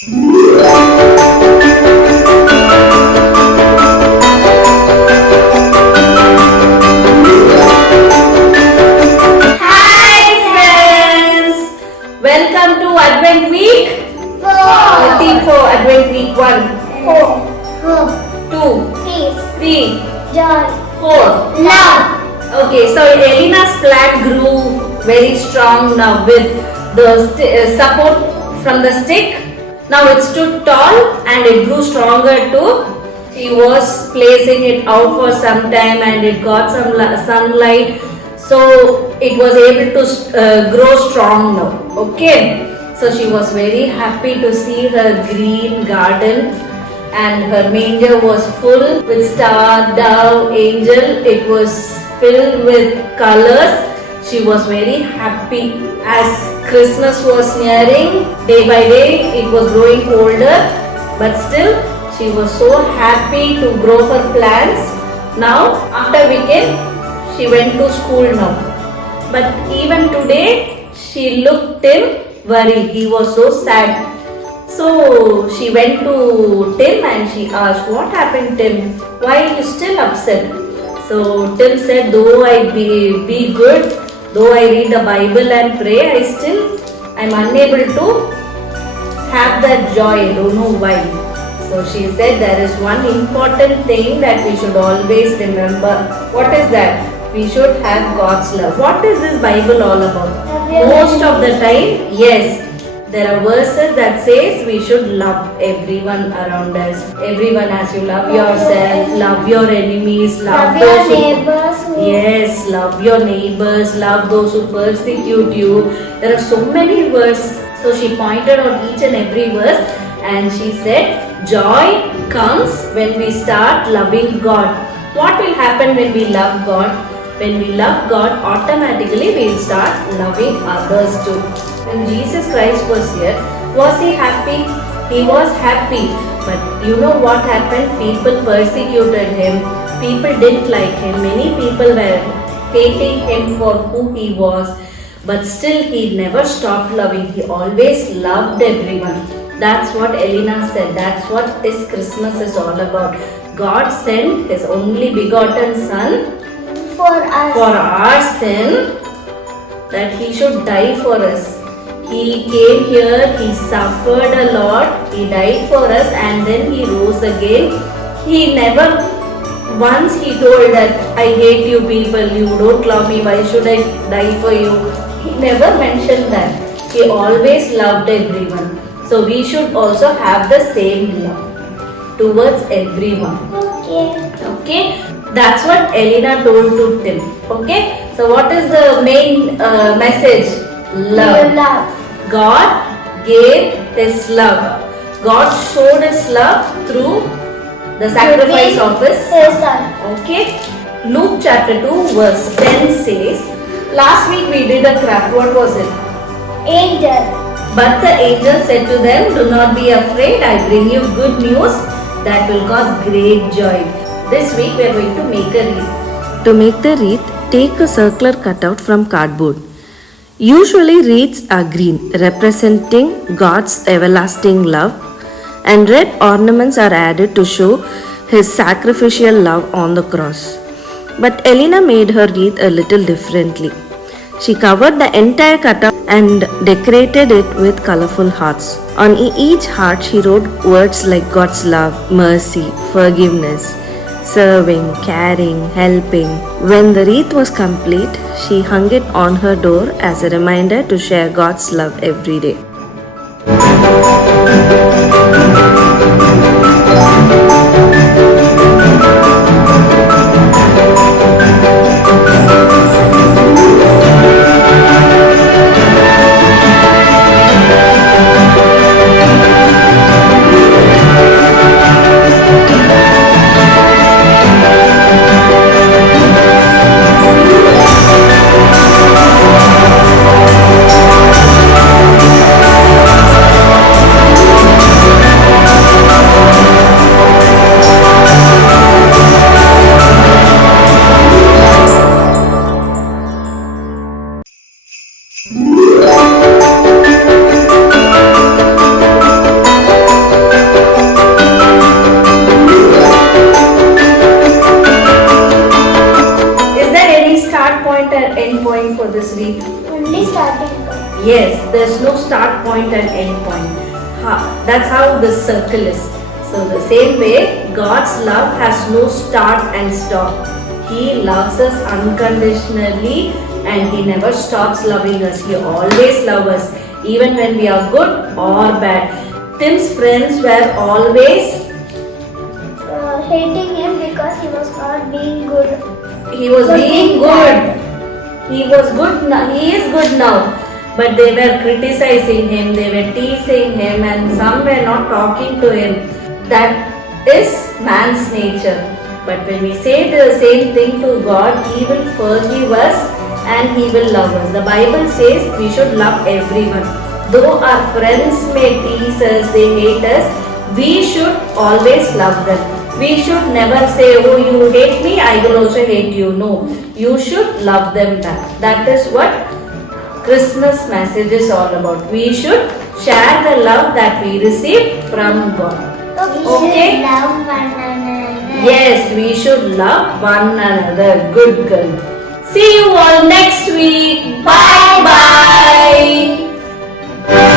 Hi friends! Welcome to Advent Week. The theme for Advent Week 1, Hope, 2, peace, 3, joy, 4. love. Okay, so Elena's plant grew very strong now with the support from the stick. Now it stood tall and it grew stronger too. She was placing it out for some time and it got some sunlight, so it was able to grow strong now. Okay, so she was very happy to see her green garden, and her manger was full with star, dove, angel. It was filled with colors. She was very happy. As Christmas was nearing, day by day it was growing older, but still she was so happy to grow her plants. Now after weekend she went to school now, but even today she looked Tim worried. He was so sad. So she went to Tim and she asked, "What happened, Tim? Why are you still upset?" So Tim said, "Though I be good, though I read the Bible and pray, I'm unable to have that joy. I don't know why." So she said, there is one important thing that we should always remember. What is that? We should have God's love. What is this Bible all about? Most of the time, yes, there are verses that says we should love everyone around us. Everyone as you love yourself, love your enemies, love Love your those who... neighbors. Yes, love your neighbors, love those who persecute you. There are so many verses. So she pointed out each and every verse and she said, joy comes when we start loving God. What will happen when we love God? When we love God, automatically we will start loving others too. When Jesus Christ was here, was he happy? He was happy. But you know what happened? People persecuted him. People didn't like him. Many people were hating him for who he was. But still he never stopped loving. He always loved everyone. That's what Elena said. That's what this Christmas is all about. God sent his only begotten Son For us. for our sin, that he should die for us. He came here, he suffered a lot, he died for us and then he rose again. He never once he told that I hate you people, you don't love me, why should I die for you? He never mentioned that. He always loved everyone. So we should also have the same love towards everyone. Okay. Okay, that's what Elena told to Tim. Okay, so what is the main message? Love. Love. God gave his love. God showed his love through the sacrifice of his Son. Okay, Luke chapter 2 verse 10 says, last week we did a craft. What was it? Angel. But the angel said to them, do not be afraid. I bring you good news that will cause great joy. This week we are going to make a wreath. To make the wreath, take a circular cutout from cardboard. Usually wreaths are green, representing God's everlasting love, and red ornaments are added to show his sacrificial love on the cross. But Elena made her wreath a little differently. She covered the entire cutout and decorated it with colorful hearts. On each heart she wrote words like God's love, mercy, forgiveness, serving, caring, helping. When the wreath was complete, she hung it on her door as a reminder to share God's love every day. Yes, there's no start point and end point. That's how the circle is. So the same way, God's love has no start and stop. He loves us unconditionally and He never stops loving us. He always loves us, even when we are good or bad. Tim's friends were always Hating him because he was not being good. He was For being being good. bad. He was good now. He is good now. But they were criticizing him, they were teasing him, and some were not talking to him. That is man's nature. But when we say the same thing to God, He will forgive us and He will love us. The Bible says we should love everyone. Though our friends may tease us, they hate us, we should always love them. We should never say, oh, you hate me, I will also hate you. No, you should love them back. That is what Christmas message is all about. We should share the love that we receive from God. We Okay. should love one another. Yes, we should love one another. Good girl. See you all next week. Bye bye.